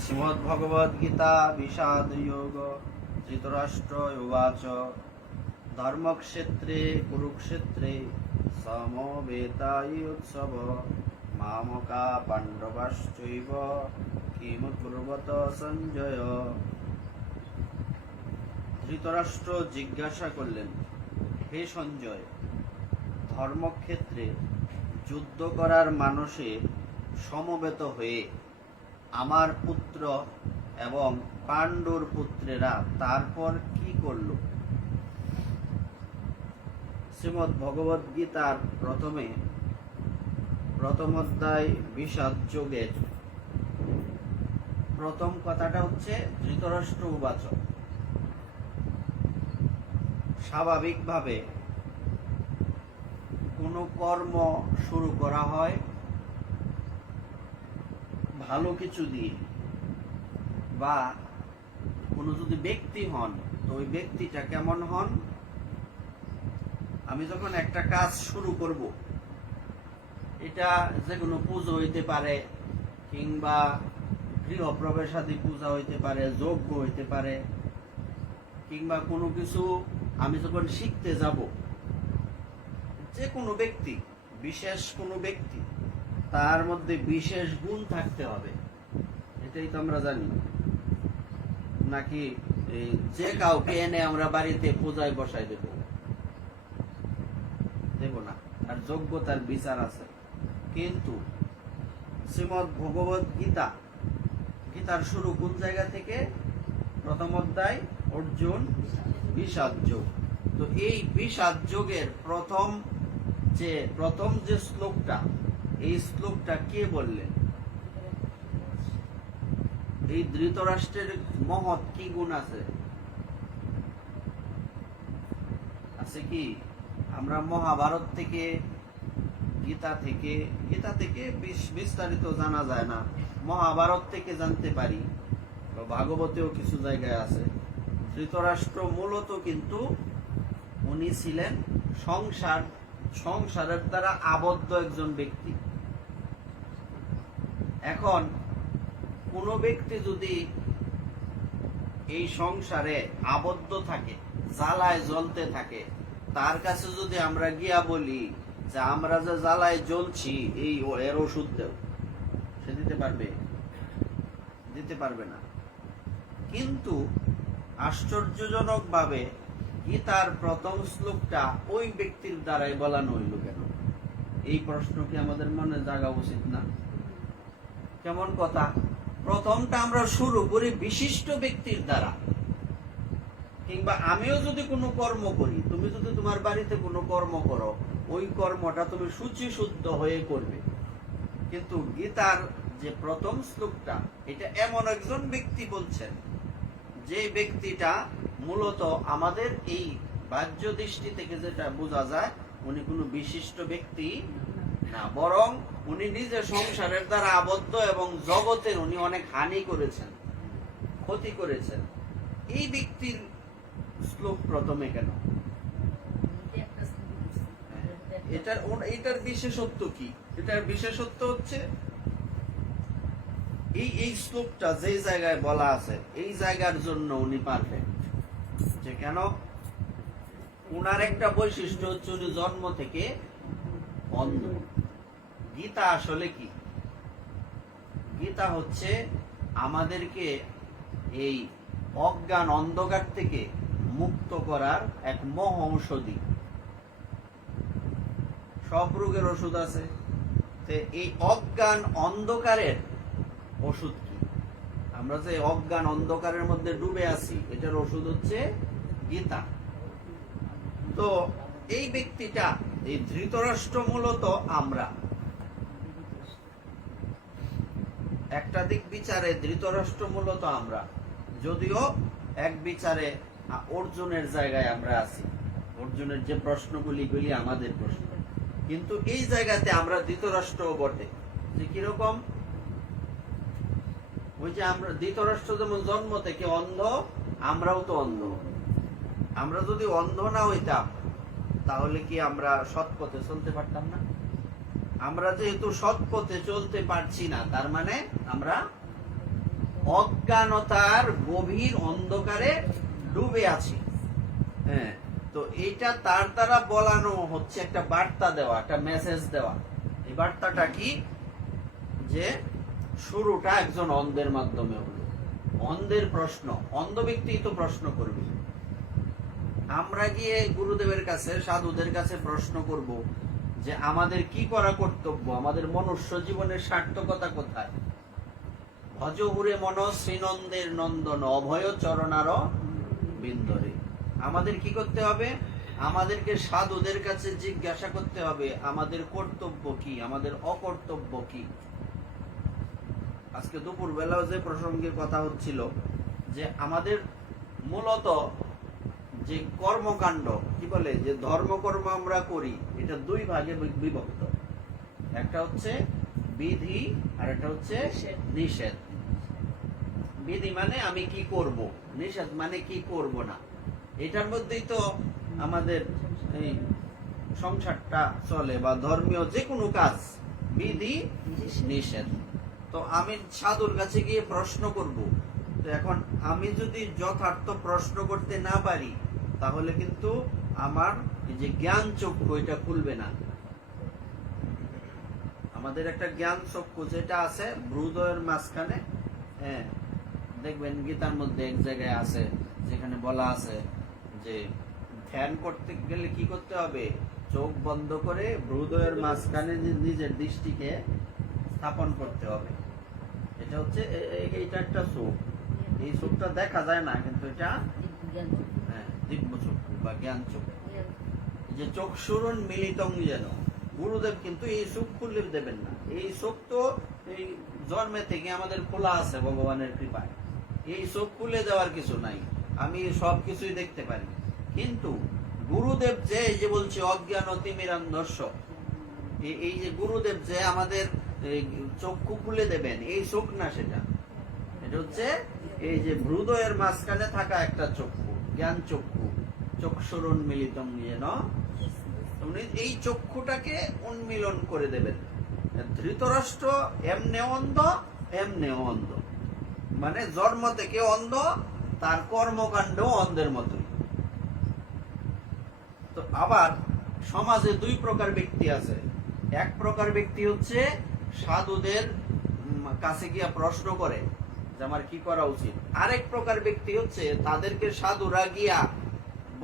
শ্রীমদ্ভগবদ্গীতা বিষাদযোগ। ধৃতরাষ্ট্র উবাচ ধর্মক্ষেত্রে কুরুক্ষেত্রে সমবেতায়োৎসব মামকা পাণ্ডবাশ্চৈব Kim কুর্বত Sanjay. Dhritarashtra জিজ্ঞাসা করলেন, হে সঞ্জয়, ধর্মক্ষেত্রে যুদ্ধ করার মানসে সমবেত হয়ে আমার পুত্র এবং পাণ্ডুর পুত্রেরা তারপর কি করল? শ্রীমদ্ ভগবদ গীতার প্রথম অধ্যায় বিষাদ যোগের প্রথম কথাটা হচ্ছে ধৃতরাষ্ট্র উবাচ। স্বাভাবিকভাবে কোনো কর্ম শুরু করা হয় ভালো কিছু দিয়ে, বা কোনো যদি ব্যক্তি হন তো ওই ব্যক্তিটা কেমন হন? আমি যখন একটা কাজ শুরু করব, এটা যে কোনো পুজো হইতে পারে, কিংবা গৃহপ্রবেশাদি পূজা হইতে পারে, যজ্ঞ হইতে পারে, কিংবা কোনো কিছু আমি যখন শিখতে যাব, যে কোনো ব্যক্তি, বিশেষ কোনো ব্যক্তি, তার মধ্যে বিশেষ গুণ থাকতে হবে। এটাই তো আমরা জানি। নাকি যে কাউকে এনে আমরা বাড়িতে পূজায় বসাই দেব না, আর যোগ্যতার বিচার আছে। কিন্তু শ্রীমদ্ ভগবদ গীতার শুরু কোন জায়গা থেকে? প্রথম অধ্যায় অর্জুন বিষাদ যোগ। তো এই বিষাদ যোগের প্রথম যে শ্লোকটা, এই শ্লোকটা কে বললেন? এই ধৃতরাষ্ট্রের মহৎ কি গুণ আছে? কি আমরা মহাভারত থেকে, গীতা থেকে বিস্তারিত জানা যায় না, মহাভারত থেকে জানতে পারি, ভাগবতেও কিছু জায়গায় আছে। ধৃতরাষ্ট্র মূলত কিন্তু উনি ছিলেন সংসারের দ্বারা আবদ্ধ একজন ব্যক্তি। এখন কোন ব্যক্তি যদি এই সংসারে আবদ্ধ থাকে, জ্বালায় জ্বলতে থাকে, তার কাছে যদি আমরা গিয়া বলি যে আমরা যে জ্বালায় জ্বলছি, এর ওষুধ দেও, সে দিতে পারবে না। কিন্তু আশ্চর্যজনক ভাবে গীতার প্রথম শ্লোকটা ওই ব্যক্তির দ্বারাই বলানো হইল কেন? এই প্রশ্ন কি আমাদের মনে জাগা উচিত না? কেমন কথা? প্রথমটা আমরা শুরু করি বিশিষ্ট ব্যক্তির দ্বারা। কিংবা আমিও যদি কোনো কর্ম করি, তুমি যদি তোমার বাড়িতে কোনো কর্ম করো, ওই কর্মটা তুমি শুচি শুদ্ধ হয়ে করবে। কিন্তু গীতার যে প্রথম শ্লোকটা, এটা এমন একজন ব্যক্তি বলছেন, যে ব্যক্তিটা মূলত আমাদের এই বাহ্য দৃষ্টি থেকে যেটা বোঝা যায়, উনি কোনো বিশিষ্ট ব্যক্তি না, বরং উনি নিজে সংসারের দ্বারা আবদ্ধ এবং জগতের উনি অনেক হানি করেছেন, ক্ষতি করেছেন। এই ব্যক্তির শ্লোক প্রথমে কেন? এটার বিশেষত্ব কি? এটার বিশেষত্ব হচ্ছে এই শ্লোকটা যে জায়গায় বলা আছে, এই জায়গার জন্য উনি পারফেক্ট। যে কেন? উনার একটা বৈশিষ্ট্য হচ্ছে উনি জন্ম থেকে অন্ধ। গীতা আসলে কি? গীতা হচ্ছে আমাদেরকে এই অজ্ঞান অন্ধকার থেকে মুক্ত করার এক মহা ঔষধি। সব রোগের ওষুধ আছে, এই অজ্ঞান অন্ধকারের ওষুধ কি? আমরা যে অজ্ঞান অন্ধকারের মধ্যে ডুবে আছি, এটার ওষুধ হচ্ছে গীতা। তো এই ব্যক্তিটা, এই ধৃতরাষ্ট্র মূলত আমরা একটা দিক বিচারে ধৃতরাষ্ট্র মূলত আমরা, যদিও এক বিচারে অর্জুনের জায়গায় আমরা আছি। অর্জুনের যে প্রশ্নগুলি আমাদের প্রশ্ন, কিন্তু এই জায়গাতে আমরা ধৃতরাষ্ট্র বটে। যে কিরকম? ওই যে আমরা ধৃতরাষ্ট্র যেমন জন্ম থেকে অন্ধ, আমরাও তো অন্ধ। আমরা যদি অন্ধ না হইতাম, তাহলে কি আমরা সৎ পথে চলতে পারতাম না? আমরা যেহেতু সৎ পথে চলতে পারছি না, তার মানে আমরা অজ্ঞানতার গভীর অন্ধকারে ডুবে আছি। হ্যাঁ, তো এইটা তার দ্বারা বলানো হচ্ছে, একটা বার্তা দেওয়া, একটা মেসেজ দেওয়া। এই বার্তাটা কি? যে শুরুটা একজন অন্ধের মাধ্যমে হলো। অন্ধের প্রশ্ন, অন্ধ ব্যক্তি তো প্রশ্ন করবে। আমরা গিয়ে গুরুদেবের কাছে, সাধুদের কাছে প্রশ্ন করব যে আমাদের কি করা কর্তব্য, আমাদের মনুষ্য জীবনের সার্থকতা কোথায়? ভজহুরে মন শ্রীনন্দের নন্দন অভয় চরণার বিন্দরে। আমাদের কি করতে হবে? আমাদেরকে সাধুদের কাছে জিজ্ঞাসা করতে হবে আমাদের কর্তব্য কি, আমাদের অকর্তব্য কি। আজকে দুপুর বেলাও যে প্রসঙ্গে কথা হচ্ছিল যে আমাদের মূলত যে কর্মকাণ্ড, কি বলে, যে ধর্মকর্ম আমরা করি, এটা দুই ভাগে বিভক্ত। একটা হচ্ছে বিধি আর একটা হচ্ছে নিষেধ। বিধি মানে আমি কি করব, নিষেধ মানে কি করব না। এটার মধ্যেই তো আমাদের এই সংসারটা চলে, বা ধর্মীয় যে কোনো কাজ বিধি নিষেধ। তো আমি সাধুর কাছে গিয়ে প্রশ্ন করব, তো এখন আমি যদি যথার্থ প্রশ্ন করতে না পারি তাহলে কিন্তু আমার এই যে জ্ঞান চক্ষু এটা খুলবে না। আমাদের একটা জ্ঞান চক্ষু যেটা আছে হৃদয়ের মাঝখানে, হ্যাঁ, দেখবেন গীতার মধ্যে এক জায়গায় আছে যেখানে বলা আছে যে ধ্যান করতে গেলে কি করতে হবে? চোখ বন্ধ করে হৃদয়ের মাঝখানে নিজের দৃষ্টিকে স্থাপন করতে হবে। এটা হচ্ছে এইটা একটা চোখ, এই চোখটা দেখা যায় না, কিন্তু এটা দিব্য চক্ষু বা জ্ঞান চক্ষু। যে চক্ষুরুন মিলিতং যেন, গুরুদেব কিন্তু এই চোখ খুলে দেবেন না। এই চোখ তো এই জন্মে থেকে আমাদের খোলা আছে ভগবানের কৃপায়, এই চোখ খুলে দেওয়ার কিছু নাই, আমি সব কিছুই দেখতে পারি। কিন্তু গুরুদেব যে এই যে বলছে অজ্ঞান তিমিরান্ধস্য, এই যে গুরুদেব যে আমাদের চক্ষু খুলে দেবেন, এই চোখ না সেটা, এটা হচ্ছে এই যে হৃদয়ের মাঝখানে থাকা একটা চক্ষু, জ্ঞান চক্ষু। চক্ষুরুন মিলিতং যেন, উনি এই চক্ষুটাকে উন্মিলন করে দেবেন। ধৃতরাষ্ট্র এমনে অন্ধ, এমনে অন্ধ, মানে জন্ম থেকে অন্ধ, তার কর্মকাণ্ড অন্ধের মতোই। তো আবার সমাজে দুই প্রকার ব্যক্তি আছে। এক প্রকার ব্যক্তি হচ্ছে সাধুদের কাছে গিয়া প্রশ্ন করে যে আমার কি করা উচিত। আরেক প্রকার ব্যক্তি হচ্ছে তাদেরকে সাধুরা গিয়া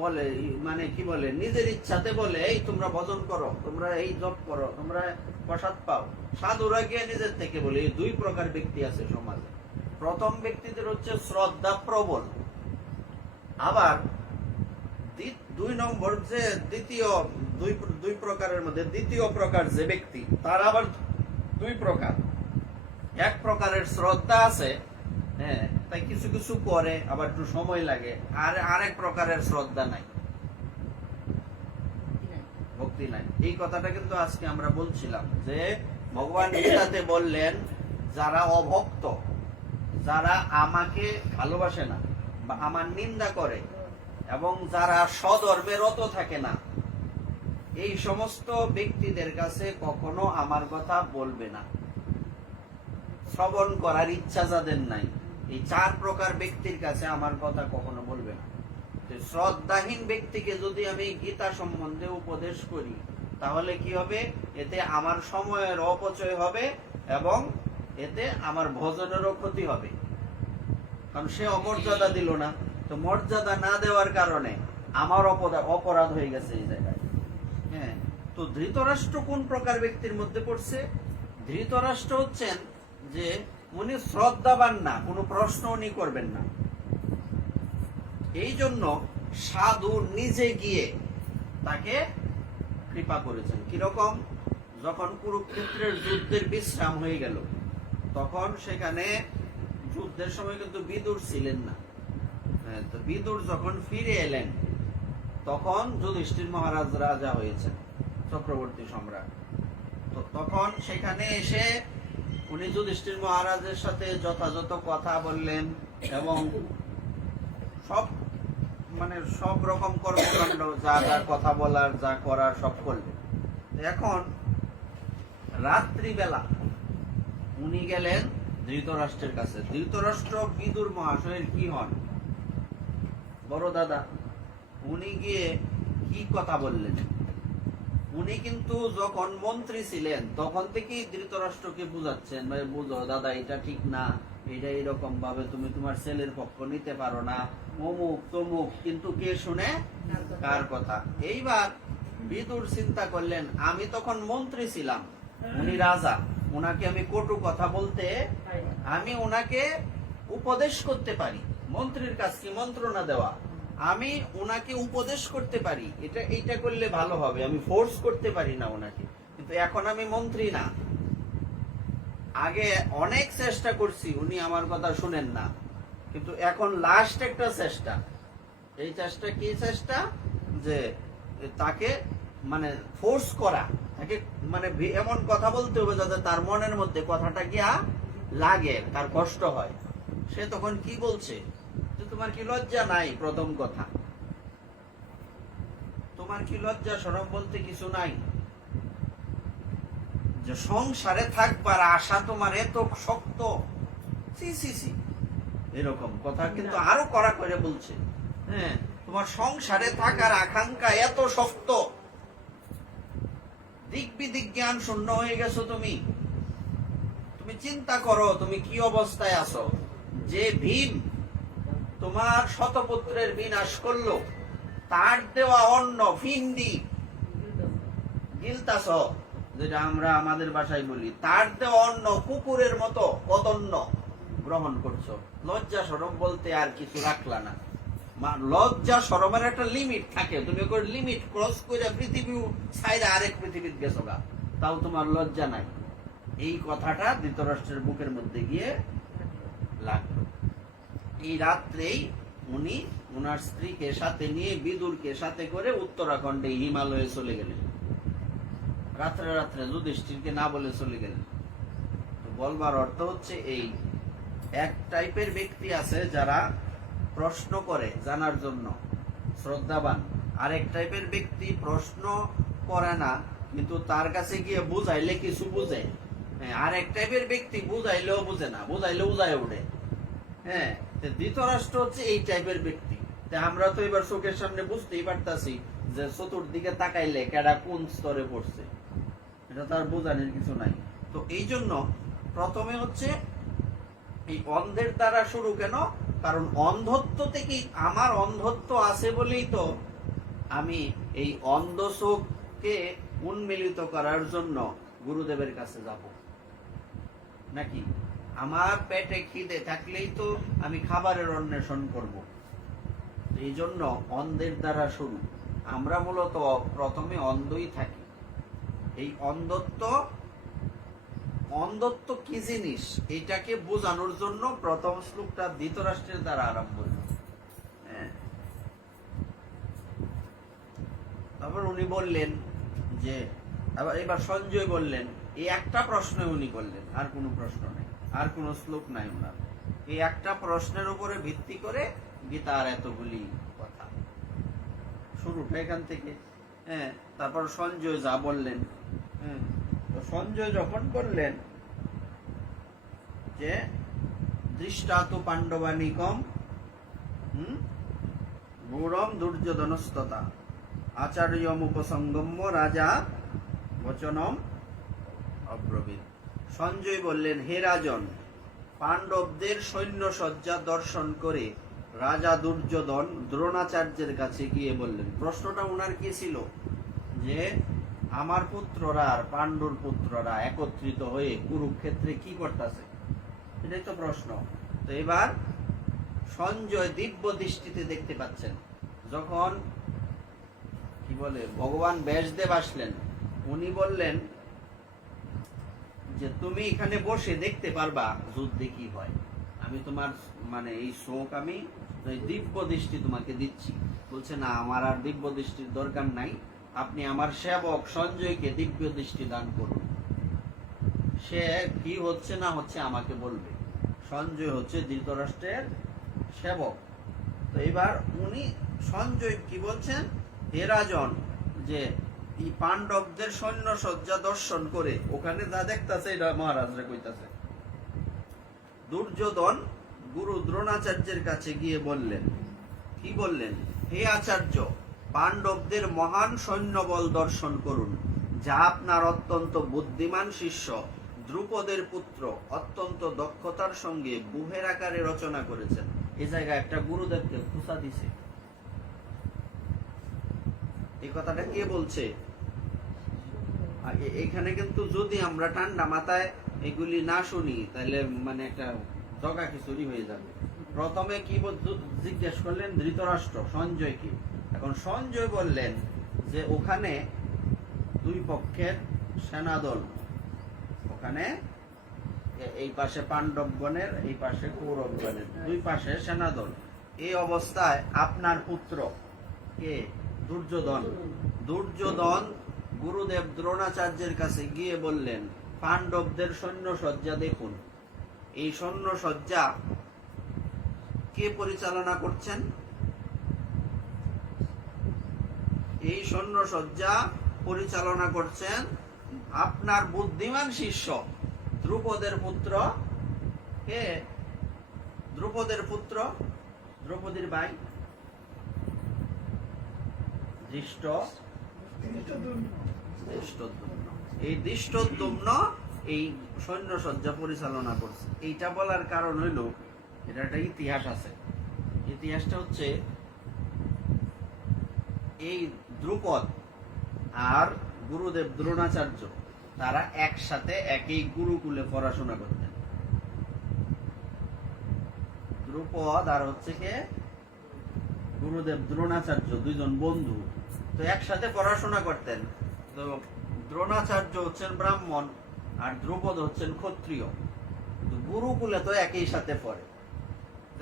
বলে, মানে কি বলে, নিজের ইচ্ছাতে বলে এই তোমরা ভজন করো, তোমরা এই জপ করো, তোমরা প্রসাদ পাও। সাধুরা গিয়ে নিজের থেকে বলে। এই দুই প্রকার ব্যক্তি আছে সমাজে। প্রথম ব্যক্তিদের হচ্ছে শ্রদ্ধা প্রবল। আবার দুই নম্বর যে দ্বিতীয় দুই প্রকারের মধ্যে দ্বিতীয় প্রকার যে ব্যক্তি, তার আবার দুই প্রকার। এক প্রকারের শ্রদ্ধা আছে, হ্যাঁ, তাই কিছু কিছু করে, আবার একটু সময় লাগে। আর আরেক প্রকারের শ্রদ্ধা নাই, ভক্তি নাই। এই কথাটা কিন্তু আজকে আমরা বলছিলাম যে ভগবান গীতাতে বললেন যারা অভক্ত, যারা আমাকে ভালোবাসে না বা আমার নিন্দা করে, এবং যারা সধর্মে রত থাকে না, এই সমস্ত ব্যক্তিদের কাছে কখনো আমার কথা বলবে না। শ্রবণ করার ইচ্ছা যাদের নাই, এই চার প্রকার ব্যক্তির কাছে আমার কথা কখনো বলবে না। শ্রদ্ধাহীন ব্যক্তিকে যদি আমি গীতা সম্বন্ধে উপদেশ করি তাহলে কি হবে? এতে আমার সময়ের অপচয় হবে এবং এতে আমার ভজনেরও ক্ষতি হবে, কারণ সে অমর্যাদা দিল না। তো মর্যাদা না দেওয়ার কারণে আমার অপরাধ হয়ে গেছে এই জায়গায়। হ্যাঁ, তো ধৃতরাষ্ট্র কোন প্রকার ব্যক্তির মধ্যে পড়ছে? ধৃতরাষ্ট্র হচ্ছেন যে উনি শ্রদ্ধাবান না, কোনো প্রশ্ন উনি করবেন না। এই জন্য সাধু নিজে গিয়ে তাকে কৃপা করেছেন। কিরকম? যখন কুরুক্ষেত্রের যুদ্ধের বিশ্রাম হয়ে গেল, তখন সেখানে যুদ্ধের সময় কিন্তু বিদুর ছিলেন না। তো বিদুর যখন ফিরে এলেন, তখন যুধিষ্ঠির মহারাজ রাজা হয়েছেন, চক্রবর্তী সম্রাট। তো তখন সেখানে এসে উনি যুধিষ্ঠির মহারাজের সাথে যথাযথ কথা বললেন এবং সব রকম কর্মকাণ্ড, যা যা কথা বলার, যা করার সব করলেন। এখন রাত্রিবেলা উনি গেলেন ধৃতরাষ্ট্রের কাছে। ধৃতরাষ্ট্র বিদুর মহাশয়ের কি হন? বড় দাদা। উনি গিয়ে কি কথা বললেন? উনি কিন্তু যখন মন্ত্রী ছিলেন তখন থেকেই ধৃতরাষ্ট্রকে বুঝাচ্ছেন, ভাই বুঝো দাদা, এটা ঠিক না, এটা এরকম ভাবে তুমি তোমার ছেলের পক্ষ নিতে পারো না, অমুক তমুক। কিন্তু কে শুনে? কার কথা? এইবার বিদুর চিন্তা করলেন, আমি তখন মন্ত্রী ছিলাম, উনি রাজা, ওনাকে আমি কটু কথা বলতে, আমি ওনাকে উপদেশ করতে পারি। মন্ত্রীর কাজ কি? মন্ত্রণা দেওয়া। আমি ওনাকে উপদেশ করতে পারি, এইটা করলে ভালো হবে, আমি ফোর্স করতে পারি না ওনাকে। কিন্তু এখন আমি মন্ত্রী না। আগে অনেক চেষ্টা করছি, উনি আমার কথা শুনেন না, কিন্তু এখন লাস্ট একটা চেষ্টা। এই চেষ্টা কি চেষ্টা? যে তাকে মানে ফোর্স করা, তাকে মানে এমন কথা বলতে হবে যাতে তার মনের মধ্যে কথাটা গিয়া লাগে, তার কষ্ট হয়। সে তখন কি বলছে যে তোমার কি লজ্জা নাই? প্রথম কথা, তোমার কি লজ্জা শরম বলতে কিছু নাই? যে সংসারে থাকবার আশা তোমার এত শক্ত, সি সি সি, এরকম কথা কিন্তু আরো কড়া করে বলছে। হ্যাঁ, তোমার সংসারে থাকার আকাঙ্ক্ষা এত শক্ত, দিক বিদিক জ্ঞান শূন্য হয়ে গেছো তুমি। তুমি চিন্তা করো তুমি কি অবস্থায় আছো। যে ভীম তোমার শতপুত্রের বিনাশ করলো, তার দেওয়া অন্ন ফিন্দি গিলতাছ, যেটা আমরা আমাদের ভাষায় বলি, তার দেওয়া অন্ন কুকুরের মতো কতন্ন গ্রহণ করছো। লজ্জা শরম বলতে আর কিছু রাখলা না। লজ্জা শরমের একটা লিমিট থাকে, তুমি লিমিট ক্রস করে পৃথিবী ছাইরে আরেক পৃথিবীর গেছো গা, তাও তোমার লজ্জা নাই। এই কথাটা ধৃতরাষ্ট্রের বুকের মধ্যে গিয়ে লাগলো। এই রাত্রেই উনি ওনার স্ত্রীকে সাথে নিয়ে বিদুরকে সাথে করে উত্তরাখণ্ডে হিমালয়ে চলে গেলেন। রাত্রে রাত্রে যুধিষ্ঠিরকে না বলে চলে গেলেন। তো বলবার অর্থ হচ্ছে এই, এক টাইপের ব্যক্তি আছে যারা প্রশ্ন করে জানার জন্য, শ্রদ্ধাবান। আরেক টাইপের ব্যক্তি প্রশ্ন করে না, কিন্তু তার কাছে গিয়ে বুঝাইলে কিছু বুঝে। হ্যাঁ, আরেক টাইপের ব্যক্তি বুঝাইলেও বুঝে না, বুঝাইলে উজায় উঠে। হ্যাঁ, ধৃতরাষ্ট্র হচ্ছে এই টাইপের ব্যক্তি। আমরা তো এবার চোখের সামনে বুঝতেই পারতাছি যে চতুর্দিকে তাকাইলে কেডা কোন স্তরে পড়ছে, এটা তার বোঝানোর কিছু নাই। তো এই জন্য প্রথমে হচ্ছে এই অন্ধের দ্বারা শুরু। কেন? কারণ অন্ধত্ব থেকেই, আমার অন্ধত্ব আছে বলেই তো আমি এই অন্ধ চোখকে উন্মিলিত করার জন্য গুরুদেবের কাছে যাব নাকি? আমার পেটে খিদে থাকলেই তো আমি খাবারের অন্বেষণ করব। এই জন্য অন্ধের দ্বারা শুরু। আমরা মূলত প্রথমে অন্ধই থাকি। এই অন্ধত্ব কি জিনিস এটাকে বোঝানোর জন্য প্রথম শ্লোকটা ধৃতরাষ্ট্রের দ্বারা আরম্ভ হল। তারপর উনি বললেন যে, এবার সঞ্জয় বললেন, এই একটা প্রশ্ন উনি করলেন, আর কোনো প্রশ্ন নেই, আর কোনো শ্লোক নাই ওনার। এই একটা প্রশ্নের উপরে ভিত্তি করে গীতার এতগুলি কথা, শুরুটা এখান থেকে। হ্যাঁ, তারপর সঞ্জয় যা বললেন, তো সঞ্জয় যখন বললেন যে দৃষ্টাতু পাণ্ডবানিকম গৌরম দুর্যোধনস্ততা আচার্যম উপসঙ্গম্য রাজা বচনম অব্রবীত। সঞ্জয় বললেন, হে রাজন, পাণ্ডবদের সৈন্য সজ্জা দর্শন করে রাজা দুর্যোধন দ্রোণাচার্যের কাছে গিয়ে বললেন। প্রশ্নটা ওনার কি ছিল? যে আমার পুত্ররা আর পাণ্ডুর পুত্ররা একত্রিত হয়ে কুরুক্ষেত্রে কি করতেছে, এটাই তো প্রশ্ন। তো এবার সঞ্জয় দিব্য দৃষ্টিতে দেখতে পাচ্ছেন, যখন কি বলে ভগবান ব্যাসদেব আসলেন, উনি বললেন যে তুমি এখানে বসে দেখতে পারবা যুদ্ধে কি হয়। আমি তোমার মানে এই শোক, আমি দিব্য দৃষ্টি তোমাকে দিচ্ছি। বলছে না, আমার আর দিব্য দৃষ্টির দরকার নাই, আপনি আমার সেবক সঞ্জয়কে দিব্য দৃষ্টি দান করুন। সে কি হচ্ছে না হচ্ছে আমাকে বলবে। সঞ্জয় হচ্ছে ধৃতরাষ্ট্রের সেবক। তো এবার উনি সঞ্জয় কি বলছেন, হে রাজন, যে এই পাণ্ডবদের সৈন্য সজ্জা দর্শন করে ওখানে যা দেখতেছে এটা মহারাজরা কইতাছে। দুর্যোধন গুরু দ্রোণাচার্যের কাছে গিয়ে বললেন, কি বললেন? হে আচার্য, পাণ্ডবদের মহান সৈন্যবল দর্শন করুন, যা আপনার অত্যন্ত বুদ্ধিমান শিষ্য দ্রুপদের পুত্র অত্যন্ত দক্ষতার সঙ্গে বুহের আকারে রচনা করেছেন। এই জায়গায় একটা গুরুদেবকে খুঁচা দিছে। এই কথাটা কে বলছে? এখানে কিন্তু যদি আমরা ঠান্ডা মাথায় এগুলি না শুনি, তাহলে মানে একটা জগা খিচুড়ি হয়ে যাবে। প্রথমে কি জিজ্ঞেস করলেন? ধৃতরাষ্ট্র সঞ্জয়কে। এখন সঞ্জয় বললেন যে ওখানে দুই পক্ষের সেনাদল, ওখানে এই পাশে পাণ্ডবগণের, এই পাশে কৌরবগণের, দুই পাশে সেনাদল। এই অবস্থায় আপনার পুত্র কে? দুর্যোধন। দুর্যোধন গুরুদেব দ্রোণাচার্যের কাছে গিয়ে বললেন, পাণ্ডবদের সৈন্য সজ্জা দেখুন। এই সৈন্য সজ্জা কে পরিচালনা করছেন? এই সৈন্য সজ্জা পরিচালনা করছেন আপনার বুদ্ধিমান শিষ্য দ্রুপদের পুত্র কে? দ্রুপদের পুত্র, দ্রৌপদীর ভাই ধৃষ্টদ্যুম্ন। এই ধৃষ্টদ্যুম্ন এই সৈন্য সজ্জা পরিচালনা করছে। এইটা বলার কারণ হইল, এটা একটা ইতিহাস আছে। ইতিহাসটা হচ্ছে, এই দ্রুপদ আর গুরুদেব দ্রোণাচার্য তারা একসাথে একই গুরুকুলে পড়াশোনা করতেন। দ্রুপদ আর হচ্ছে কে? গুরুদেব দ্রোণাচার্য, দুইজন বন্ধু। তো একসাথে পড়াশোনা করতেন। তো দ্রোণাচার্য হচ্ছেন ব্রাহ্মণ আর দ্রুপদ হচ্ছেন ক্ষত্রিয়। গুরুকুলে তো একই সাথে পড়ে।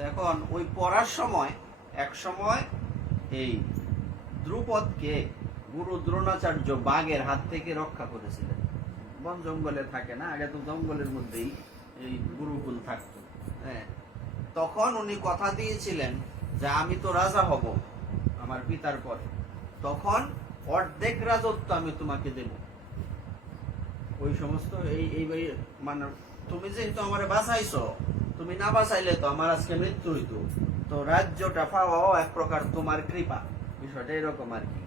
এখন ওই পড়ার সময় এক সময় এই দ্রুপদকে গুরু দ্রোণাচার্য বাঘের হাত থেকে রক্ষা করেছিলেন। বন জঙ্গলে থাকে না, আগে তো জঙ্গলের মধ্যেই এই গুরুকুল থাকতো। হ্যাঁ, তখন উনি কথা দিয়েছিলেন যে আমি তো রাজা হব আমার পিতার পরে, তখন অর্ধেক রাজত্ব আমি তোমাকে দেব। ওই সমস্ত এই মানে তুমি যেহেতু আমার বাঁচাইছো, তুমি না বাঁচাইলে তো আমার আজকে মৃত্যু হইতো। তো রাজ্যটা পাওয়াও এক প্রকার তোমার কৃপা। বিষয়টা এরকম আর কি।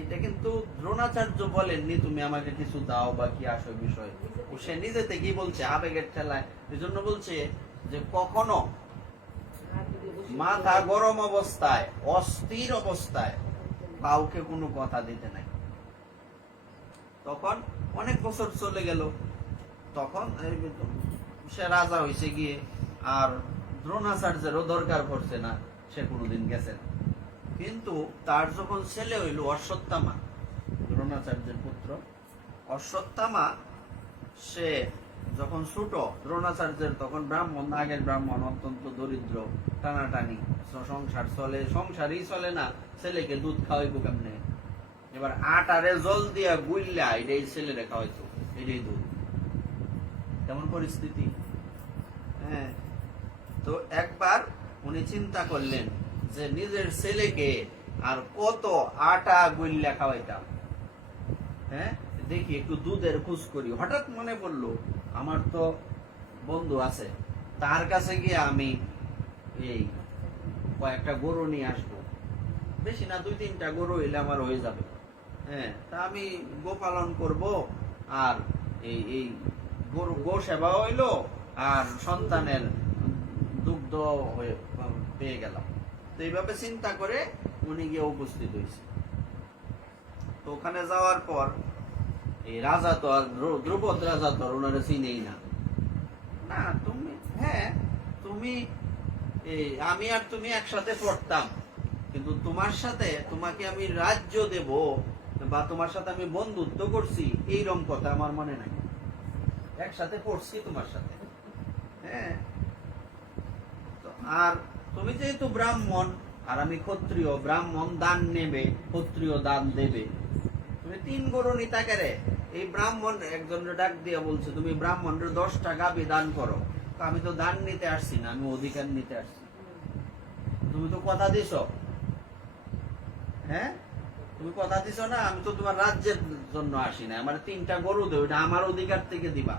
এটা কিন্তু দ্রোণাচার্য বলেননি তুমি আমাকে কিছু দাও বা কি আসো বিষয়। সে নিজে থেকেই বলছে, আবেগের ঠেলায়। এই জন্য বলছে যে কখনো মাথা গরম অবস্থায়, অস্থির অবস্থায় কাউকে কোনো কথা দিতে নাই। তখন অনেক বছর চলে গেল, তখন সে রাজা হয়েছে গিয়ে, আর দ্রোণাচার্যেরও দরকার পড়ছে না, সে কোনোদিন গেছে না। কিন্তু তার যখন ছেলে হইল অশ্বত্থামা, দ্রোণাচার্যের পুত্র অশ্বত্থামা, সে যখন ছোট, দ্রোণাচার্যের তখন ব্রাহ্মণ, আগের ব্রাহ্মণ, অত্যন্ত দরিদ্র, টানাটানি সংসার চলে, সংসারই চলে না, ছেলেকে দুধ খাওয়াইবো কেমনে? এবার আটারে জল দিয়া গুইল্লা এটাই ছেলেরে খাওয়াইতো, এটাই দুধ। কেমন পরিস্থিতি? হ্যাঁ, তো একবার উনি চিন্তা করলেন যে নিজের ছেলেকে আর কত আটা গুইল্লা খাওয়াইতাম, হ্যাঁ, দেখি একটু দুধের খোঁজ করি। হঠাৎ মনে পড়লো আমার তো বন্ধু আছে, তার কাছে গিয়ে আমি এই কয়েকটা গরু নিয়ে আসবো। বেশি না, 2-3টা গরু হইলে আমার হয়ে যাবে। হ্যাঁ, তা আমি গোপালন করব, আর এই গরু গো সেবা হইলো, আর সন্তানের দুগ্ধ পেয়ে গেলাম। তো এইভাবে চিন্তা করে উনি গিয়ে উপস্থিত হয়েছে। তো ওখানে যাওয়ার পর এই রাজা তো আর দ্রুপদ রাজা তো ওনারা চিনেই না। না তুমি, হ্যাঁ তুমি, আমি আর তুমি একসাথে পড়তাম, কিন্তু তোমার সাথে তোমাকে আমি রাজ্য দেব বা তোমার সাথে আমি বন্ধুত্ব করছি, এইরকম কথা আমার মনে নাই। একসাথে পড়ছি তোমার সাথে। হ্যাঁ, আর তুমি যেহেতু ব্রাহ্মণ আর আমি ক্ষত্রিয়, ব্রাহ্মণ দান নেবে, ক্ষত্রিয় দান দেবে। তুমি 3 গরু নিতা কেরে? এই ব্রাহ্মণ একজনের ডাক দিয়ে বলছে, তুমি ব্রাহ্মণের 10টা গাভী দান করো। আমি তো দান নিতে আসছি না, আমি অধিকার নিতে আসছি। তুমি তো কথা দিছ, হ্যাঁ তুমি কথা দিছ না, আমি তো তোমার রাজ্যের জন্য আসি না, আমার 3টা গরু দেব, এটা আমার অধিকার থেকে দিবা।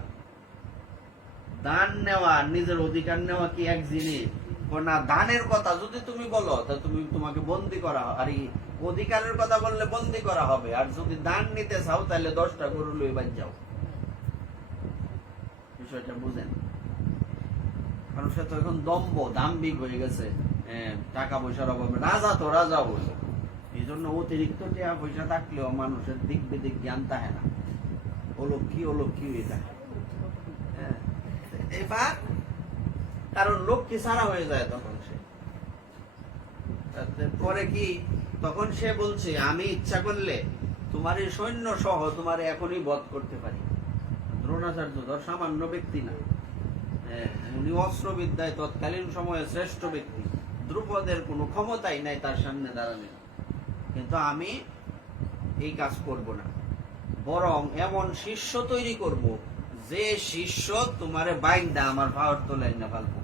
দান নেওয়া নিজের অধিকার নেওয়া কি এক জিনিস? না, দানের কথা যদি তুমি বলো তা তোমাকে বন্দি করা হবে, আর অধিকারের কথা বললে বন্দি করা হবে। আর যদি দান নিতে চাও তাহলে 10টা গরু লই বাদ যাও। বিষয়টা বুঝেন? কারণ সে তো এখন দাম্ভিক হয়ে গেছে, টাকা পয়সার অভাবে রাজা তো রাজা হল। এই জন্য অতিরিক্ত টাকা পয়সা থাকলেও মানুষের দিক বিদিক জ্ঞান থাকে না, অলক্ষী হয়ে থাকে। এবার কারণ লক্ষ্মী ছাড়া হয়ে যায় তখন সে পরে কি, তখন সে বলছে আমি ইচ্ছা করলে তোমার এই সৈন্য সহ তোমার এখনই বধ করতে পারি। দ্রোণাচার্য ধর সামান্য ব্যক্তি না, উনি অস্ত্রবিদ্যায় তৎকালীন সময়ে শ্রেষ্ঠ ব্যক্তি। দ্রুপদের কোনো ক্ষমতাই নাই তার সামনে দাঁড়ানো, কিন্তু আমি এই কাজ করব না, বরং এমন শিষ্য তৈরি করব যে শিষ্য তোমারে বাইন্দা আমার পাওয়ার তোলাই না ফালবো।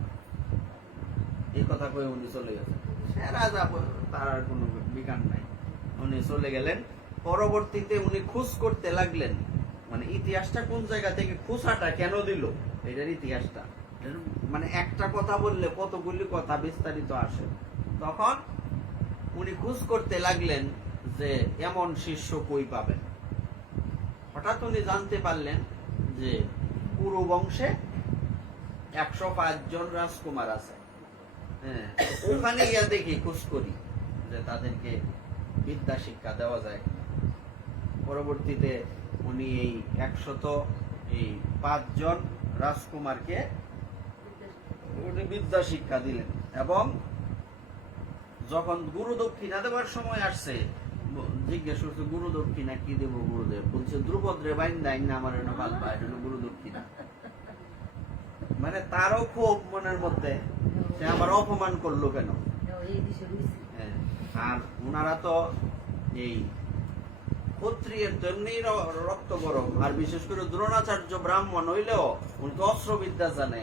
এই কথা কয়ে উনি চলে গেছেন। সে রাজা, তার আর কোনো বিজ্ঞান নাই, উনি চলে গেলেন। পরবর্তীতে উনি খোঁজ করতে লাগলেন, মানে ইতিহাসটা কোন জায়গা থেকে খোঁচাটা কেন দিল এটার ইতিহাসটা, মানে একটা কথা বললে কতগুলি কথা বিস্তারিত আসে। তখন উনি খোঁজ করতে লাগলেন যে এমন শিষ্য কই পাবেন। হঠাৎ উনি জানতে পারলেন যে কুরু বংশে 105 জন রাজকুমার আছে। ওখানে গিয়া দেখি খোঁজ করি যে তাদেরকে বিদ্যা শিক্ষা দেওয়া যায়। পরবর্তীতে উনি এই 105 জন রাজকুমারকে বিদ্যা শিক্ষা দিলেন। এবং যখন গুরু দক্ষিণা দেওয়ার সময় আসছে, জিজ্ঞেস করছে গুরু দক্ষিণা কি দেব গুরুদেব? বলছে দ্রুপদরে বাইন্দাই না আমার পালবা, এটা হলো গুরু দক্ষিণা। মানে তারও খুব মনের মধ্যে সে আমার অপমান করলো কেন। আর ওনারা তো এই ক্ষত্রিয়ের জন্যই রক্ত গরম। আর বিশেষ করে দ্রোণাচার্য ব্রাহ্মণ হইলেও উনি তো অস্ত্রবিদ্যা জানে,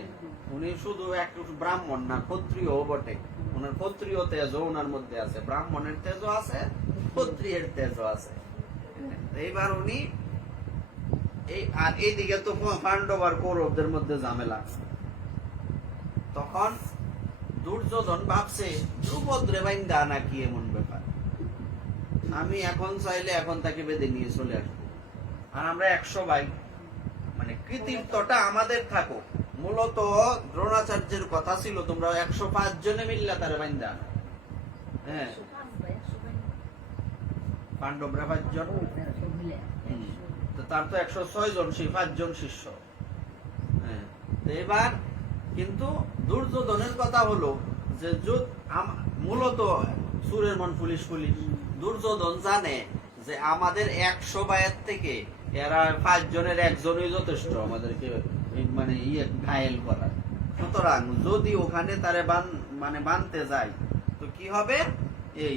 উনি শুধু এক ব্রাহ্মণ না, ক্ষত্রিয় বটে। ওনার ক্ষত্রিয় তেজও ওনার মধ্যে আছে, ব্রাহ্মণের তেজও আছে, ক্ষত্রিয়ের তেজও আছে। এইবার উনি আর এইদিকে তো পাণ্ডব আর কৌরবদের মধ্যে ঝামেলা। তখন দুর্যোধন ভাবছে দ্রুপদরে বাইন্দা নাকি এমন ব্যাপার, আমি এখন চাইলে এখন তাকে বেঁধে নিয়ে চলে আসবো, আর আমরা 100 ভাই, মানে কৃতিত্বটা আমাদের থাকো। মূলত দ্রোণাচার্যের কথা ছিল তোমরা 105 জনে মিললা তারা বাইন্দা। হ্যাঁ, পাণ্ডবরা 5 জন, তার তো 106 জন, সেই 5 জন শিষ্য। হ্যাঁ, এবার কিন্তু দুর্যোধনের কথা হলো যে মূলত সুরের মন পুলিশ দুর্যোধন জানে যে আমাদের 100 ভাইয়ের থেকে এরা 5 জনের একজনই যথেষ্ট আমাদেরকে মানে ঘায়েল করার। সুতরাং যদি ওখানে তারে বানতে যায় তো কি হবে, এই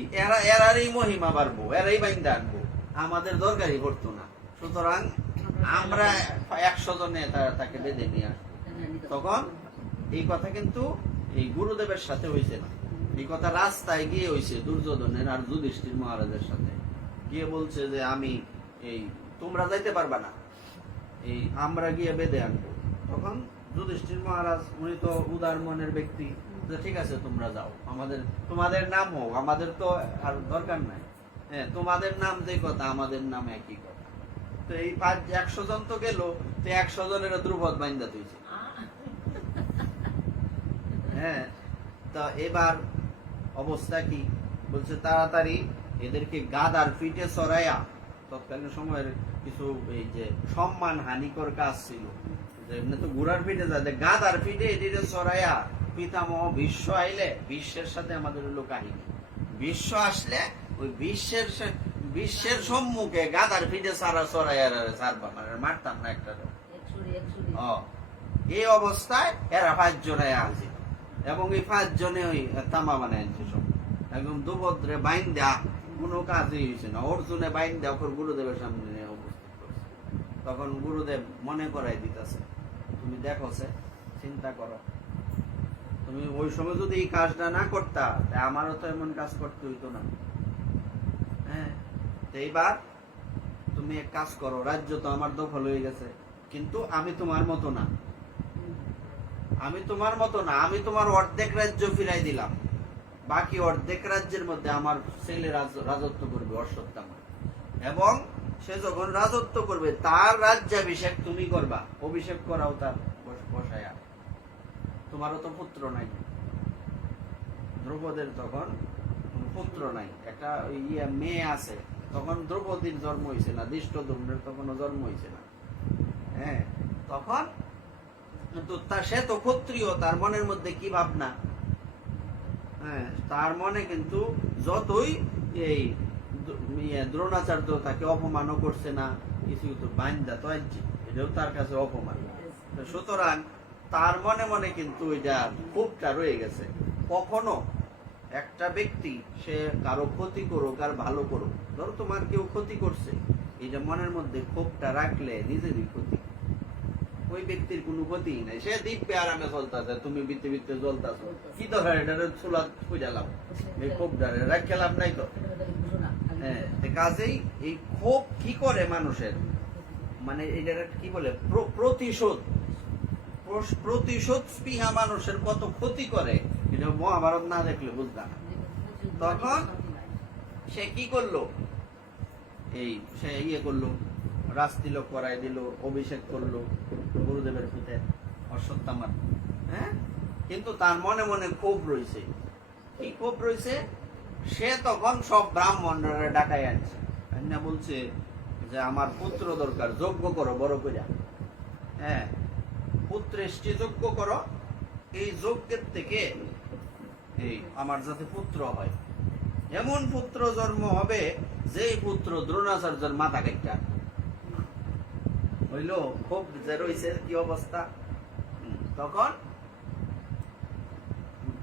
এরারই মহিমা বাড়বো, এরাই বাইন্দা আনবো, আমাদের দরকারই পড়তো না। সুতরাং আমরা 100 জনে তাকে বেঁধে নিয়ে আসবো। তখন এই কথা কিন্তু এই গুরুদেবের সাথে হয়েছে না, এই কথা রাস্তায় গিয়ে হয়েছে দুর্যোধনের আর যুধিষ্ঠির মহারাজের সাথে গিয়ে বলছে যে আমি এই তোমরা যাইতে পারবা না, এই আমরা গিয়ে বেঁধে আনবো। তখন যুধিষ্ঠির মহারাজ উনি তো উদার মনের ব্যক্তি, যে ঠিক আছে তোমরা যাও, তোমাদের নাম হোক, আমাদের তো আর দরকার নাই। হ্যাঁ, তোমাদের নাম যে কথা আমাদের নাম একই কথা। তো এই 100 জন তো গেল, তো 100 জনের দ্রুপদ বাইন্দা তুইছে। হ্যাঁ, তো এবার অবস্থা কি বলছে, তাড়াতাড়ি এদেরকে গাদার পিঠে চড়াইয়া, তৎকালীন সময়ের কিছু এই যে সম্মান হানিকর কাজ ছিল, যে এমনি তো ঘোড়ার পিঠে যায়, গাদার পিঠে এদিকে চড়াইয়া পিতামহ ভীষ্ম আইলে, বিশ্বের সাথে আমাদের হলো কাহিনী। বিশ্ব আসলে ওই বিশ্বের সম্মুখে গাদার পিঠে চড়াইয়া ছাড়বা, মানে মারতাম না একটা। এই অবস্থায় এরা 5 জনে আছে, এবং এই 5 জনে ওই তামা বানায় আনছে সব, একদম দুভদ্রে বাইন্দা, কোনো কাজই হয়েছে না। অর্জুনে বাইন্দা ওর গুরুদেবের সামনে উপস্থিত করছে। তখন গুরুদেব মনে করাই দিতেছে, তুমি দেখো চিন্তা করো, তুমি ওই সময় যদি এই কাজটা না করতা, আমারও তো এমন কাজ করতে হইতো না। হ্যাঁ, এইবার তুমি এক কাজ করো, রাজ্য তো আমার দখল হয়ে গেছে, কিন্তু আমি তোমার মতো না, আমি তোমার মতো না, আমি তোমার অর্ধেক রাজ্য ফিরাই দিলাম, বাকি অর্ধেক রাজ্যের মধ্যে আমার ছেলে রাজত্ব করবে অশ্বত্থামা, এবং সে যখন রাজত্ব করবে তার রাজ্যাভিষেক তুমি করবা, অভিষেক করাও তার বসায়া। তোমারও তো পুত্র নাই, দ্রৌপদীর তখন পুত্র নাই, একটা মেয়ে আছে, তখন দ্রৌপদীর জন্ম হয়েছে না, ধৃষ্টদ্যুম্নের তখনও জন্ম হয়েছে না। হ্যাঁ, তখন সে তো ক্ষত্রিয়, তার মনের মধ্যে কি ভাবনা, হ্যাঁ, তার মনে কিন্তু যতই এই দ্রোণাচার্য তাকে অপমানও করছে না কিছু, তো বান্দা তো এটাও তার কাছে অপমান। সুতরাং তার মনে মনে কিন্তু ওইটা ক্ষোভটা রয়ে গেছে। কখনো একটা ব্যক্তি সে কারো ক্ষতি করুক আর ভালো করুক, ধরো তোমার কেউ ক্ষতি করছে, এটা মনের মধ্যে ক্ষোভটা রাখলে নিজেরই ক্ষতি, ওই ব্যক্তির কোনো ক্ষতি নাই, সে দিব্যে আরামে চলতেছে, তুমি বিতে বিতে জ্বলতেছ, কি দরকার এটা চুলা খুঁজালাম, এই ক্ষোভটারে রাখলাম নাই তো। হ্যাঁ, কাজেই এই ক্ষোভ কি করে মানুষের, মানে এটা কি বলে, প্রতিশোধ স্পৃহা মানুষের কত ক্ষতি করে, এটা মহাভারত না দেখলে বুঝলাম। তখন সে কি করলো, সে করলো, রাজতিলক করাই দিল, অভিষেক করলো গুরুদেবের পুতে অশ্বত্থামার। হ্যাঁ, কিন্তু তার মনে মনে ক্ষোভ রয়েছে। কি ক্ষোভ রয়েছে? সে তখন সব ব্রাহ্মণরা ডাকাই আনছে, বলছে যে আমার পুত্র দরকার, যজ্ঞ করো বড় করে। হ্যাঁ, পুত্রেষ্টি যজ্ঞ করো, এই যজ্ঞের থেকে আমার যাতে পুত্র হয়, এমন পুত্র জন্ম হবে যেই পুত্র দ্রোণাচার্যের মাথা কেটে হইল। খুব যে রয়েছে কি অবস্থা, তখন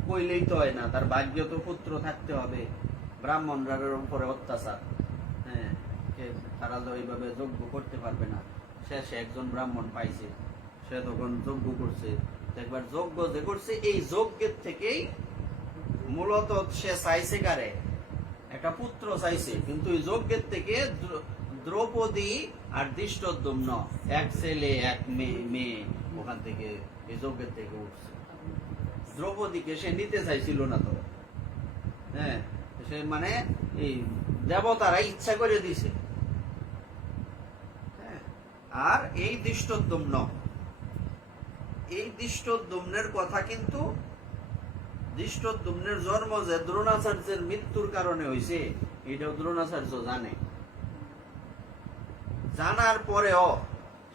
কইলেই তো হয় না, তার ভাগ্য তো পুত্র থাকতে হবে, ব্রাহ্মণরা উপরে অত্যাচার, হ্যাঁ, তারা তো এইভাবে যজ্ঞ করতে পারবে না। শেষে একজন ব্রাহ্মণ পাইছে, সে তখন যজ্ঞ করছে, একবার যজ্ঞ যে করছে, এই যজ্ঞের থেকেই মূলত সে চাইছে কারে, একটা পুত্র চাইছে, কিন্তু এই যজ্ঞের থেকে দ্রৌপদী আর ধৃষ্টদ্যুম্ন, এক ছেলে এক মেয়ে ওখান থেকে এই যজ্ঞের থেকে উঠছে। দ্রৌপদীকে সে নিতে চাইছিল না তো, হ্যাঁ, সে মানে এই দেবতারা ইচ্ছা করে দিছে। আর এই ধৃষ্টদ্যুম্নের কথা কিন্তু, ধৃষ্টদ্যুম্নের জন্ম যে দ্রোণাচার্যের মৃত্যুর কারণে হয়েছে, এটাও দ্রোণাচার্য জানে। জানার পরেও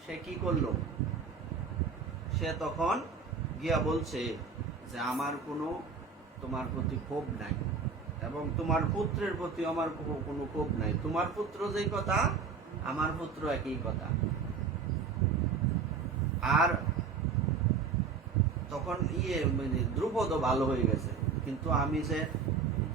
সে কি করলো, সে তখন গিয়া বলছে যে আমার কোনো তোমার প্রতি ক্ষোভ নাই, এবং তোমার পুত্রের প্রতি আমার কোনো ক্ষোভ নাই, তোমার পুত্র যেই কথা আমার পুত্র একই কথা। আর তখন মানে দ্রুপদ ভালো হয়ে গেছে, কিন্তু আমি যে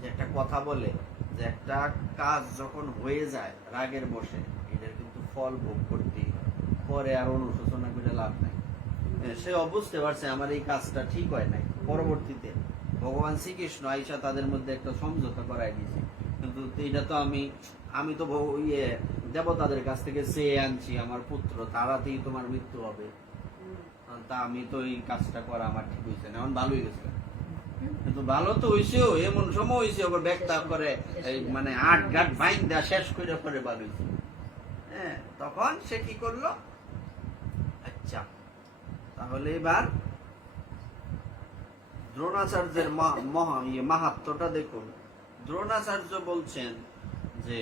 একটা কথা বলে যে একটা কাজ যখন হয়ে যায় রাগের বসে, এটার কিন্তু ফল ভোগ করতেই হয়, পরে আর অনুশোচনা করে লাভ নাই। সে বুঝতে পারছে আমার এই কাজটা ঠিক হয় নাই, পরবর্তীতে ভগবান শ্রীকৃষ্ণ আইসা তাদের মধ্যে একটা সমঝোতা করাই দিয়েছে, কিন্তু এটা তো আমি তো দেবতাদের কাছ থেকে চেয়ে আনছি আমার পুত্র, তারাতেই তোমার মৃত্যু হবে, তা আমি তো এই কাজটা করা আমার ঠিক হয়েছে না, এখন ভালো হয়ে গেছে, কিন্তু ভালো তো হয়েছেও, এমন সময় হয়েছে ওকে ব্যাখ্যা করে মানে ৮ ঘাট বাইন দেওয়া শেষ করে পরে ভালো হয়েছে। হ্যাঁ, তখন সে কি করলো, আচ্ছা তাহলে এবার দ্রোণাচার্যের মাহাত্ম্যটা দেখুন। দ্রোণাচার্য বলছেন যে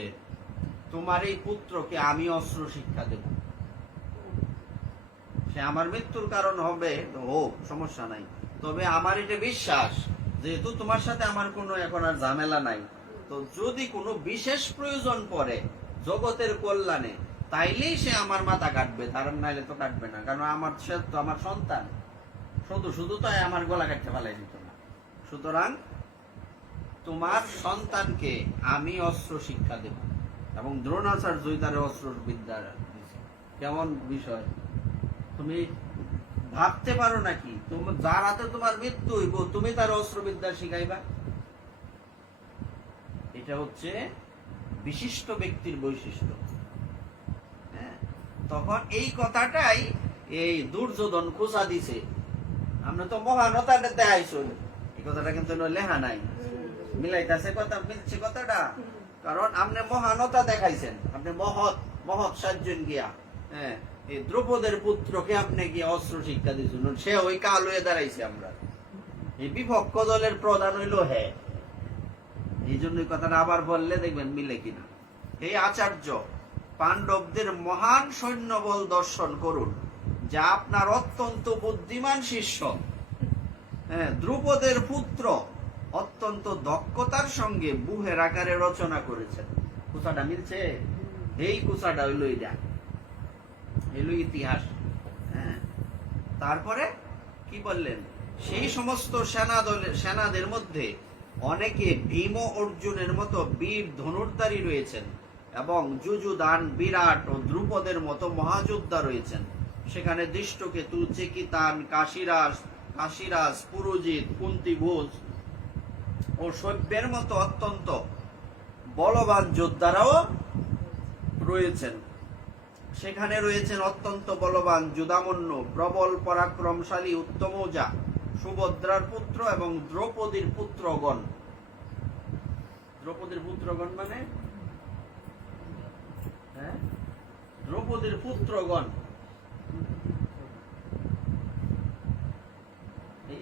তোমার এই পুত্রকে আমি অস্ত্র শিক্ষা দেব, সে আমার মৃত্যুর কারণ হবে হোক, সমস্যা নাই, তবে আমার এটা বিশ্বাস যেহেতু তোমার সাথে আমার কোনো এখন আর ঝামেলা নাই, তো যদি কোনো বিশেষ প্রয়োজন পড়ে জগতের কল্যাণে, তাইলেই সে আমার মাথা কাটবে, তার নাইলে তো কাটবে না, কারণ সে তো আমার সন্তান, শুধু তাই আমার গলা কাটতে ফেলাই দিত না। সুতরাং তোমার সন্তানকে আমি অস্ত্র শিক্ষা দেব, এবং দ্রোণাচার্যই তার অস্ত্র বিদ্যা দিয়েছে। কেমন বিষয়, তুমি ভাবতে পারো নাকি যার হাতে তোমার মৃত্যু হইব তুমি তার অস্ত্রবিদ্যা শিখাইবা? এটা হচ্ছে বিশিষ্ট ব্যক্তির বৈশিষ্ট্য। তখন এই কথাটাই এই দুর্যোধন খোঁচা দিছে আমরা তো মহানতা দেখাইছো, এই কথাটা কিন্তু লেখা নাই, মিলাইতেছে কথা, মিলছে কথাটা। কারণ আপনি মহানতা দেখাইছেন, আপনি মহৎ সাতজন গিয়া, হ্যাঁ, এই দ্রৌপদের পুত্রকে আপনি গিয়ে অস্ত্র শিক্ষা দিয়েছেন, সে ওই কাল হয়ে দাঁড়াইছে। আমরা এই বিপক্ষ দলের প্রধান হইল হ্যাঁ, এই জন্য কথাটা আবার বললে দেখবেন মিলে কিনা। এই আচার্য পাণ্ডবদের মহান সৈন্যবল দর্শন করুন, যা আপনার অত্যন্ত বুদ্ধিমান শিষ্য, হ্যাঁ, দ্রুপদের পুত্র অত্যন্ত দক্ষতার সঙ্গে বুহের আকারে রচনা করেছেন। কুসাটা মিলছে, এই কুসাটা হইল ইতিহাস। হ্যাঁ, তারপরে কি বললেন, সেই সমস্ত সেনাদের মধ্যে অনেকে ভীম ও অর্জুনের মতো বীর ধনুর্ধারী রয়েছেন এবং যুযুদান, বিরাট ও দ্রুপদের মতো মহাযোদ্ধা রয়েছেন। সেখানে দৃষ্টকেতু, চেকিতান, কাশিরাজ, পুরুজিৎ, কুন্তিভোজ ও সভ্যের মতো অত্যন্ত বলবান যোদ্ধারাও রয়েছেন। সেখানে রয়েছেন অত্যন্ত বলবান যুধামন্য, প্রবল পরাক্রমশালী উত্তমৌজা, সুভদ্রার পুত্র এবং দ্রৌপদীর পুত্রগণ। দ্রৌপদীর পুত্রগণ মানে হ্যাঁ, দ্রৌপদীর পুত্রগণ,